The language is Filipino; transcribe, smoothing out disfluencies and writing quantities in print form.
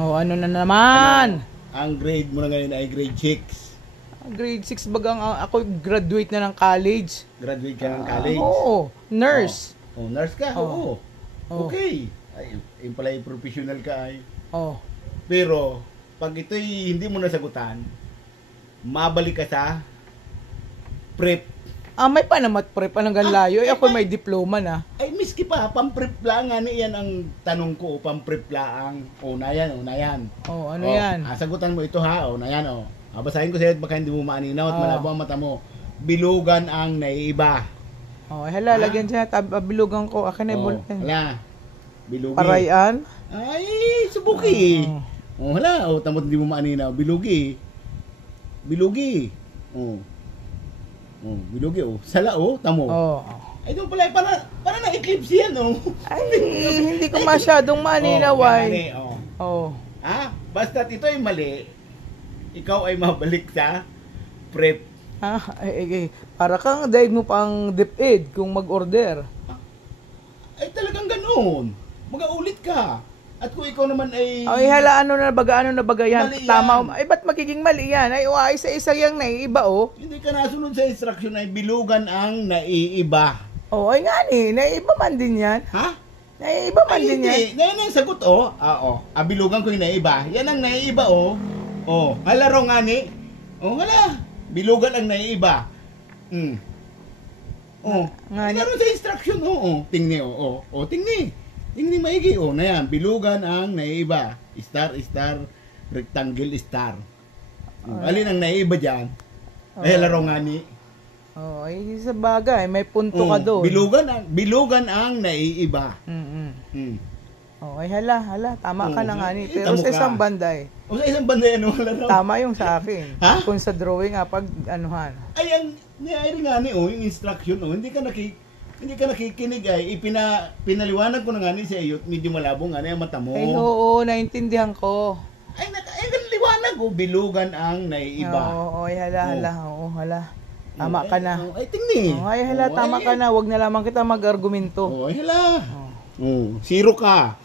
Oh, ano na naman? Ang grade mo na ngayon ay grade 6. Grade 6 bagang ako graduate na ng college. Graduate ka ng college? Oo, nurse. Oh, nurse ka? Oo. Oh. Okay. Ay, yung pala yung professional ka ay. Oh. Pero, pag ito'y hindi mo nasagutan, mabalik ka sa prep. May panamat prep. Anong ganlayo? Ako may diploma na. Ay, miski pa, pang-prep lang. Ano yan ang tanong ko, pang-prep lang. O, na yan. Oh, ano yan? Sagutan mo ito ha, o, na yan, o. Basahin ko sa'yo at baka hindi mo maaninaw at malabo ang mata mo. Bilugan ang naiiba. Oh, hala, lagyan siya. Bilugan ko. Akin na yung hala. Bilugi. Parayan? Ay, subuki. Hala, tamot hindi mo maaninaw. Bilugi. Bilugi, Sala, tamo. Ay, doon pala, para na-eclipse yan, Ay, hindi ko masyadong maaninaw, ay. Basta ito ay mali, ikaw ay mabalik sa prep. Para kang daig mo pang DepEd kung mag-order. Ay, talagang ganoon. Mag-aulit ka. At kung ikaw naman ay... Ay, hala, ano na baga yan? Mali Tama. yan. Ay, ba't magiging mali yan? Ay, isa-isa yung naiiba, Hindi ka nasunod sa instruction ay bilugan ang naiiba. Ay nga naiiba man din yan. Ha? Naiiba man din yan. Ngayon ang sagot, bilugan ko yung naiiba. Yan ang naiiba, halaro nga ni. Hala. Bilugan ang naiiba. Halaro sa instruction, Tingni, tingni. Tingni maigi, na yan. Bilugan ang naiiba. Star, rectangle, star. Alin ang naiiba dyan? Ay, laro nga ni. Ay, sa bagay. May punto ka doon. Bilugan ang naiiba. Ay, hala. Tama ka na nga ni. Pero sa isang banday. Sa isang banday, laro? Tama yung sa akin. Ha? Kung sa drawing, pag anuhan. Ay, ang nangyari nga ni, yung instruction, hindi ka nakikinig ay pinaliwanag ko na nga ni sa iyo, medyo malabo nga na yung mata mo. Ay, oo, naintindihan ko. Ay, liwanag, bilugan ang naiiba. Hala. Tama ka na. Ay, tingni. Tama ka na. Wag na lamang kita mag-argumento. Ay, hala. Zero ka.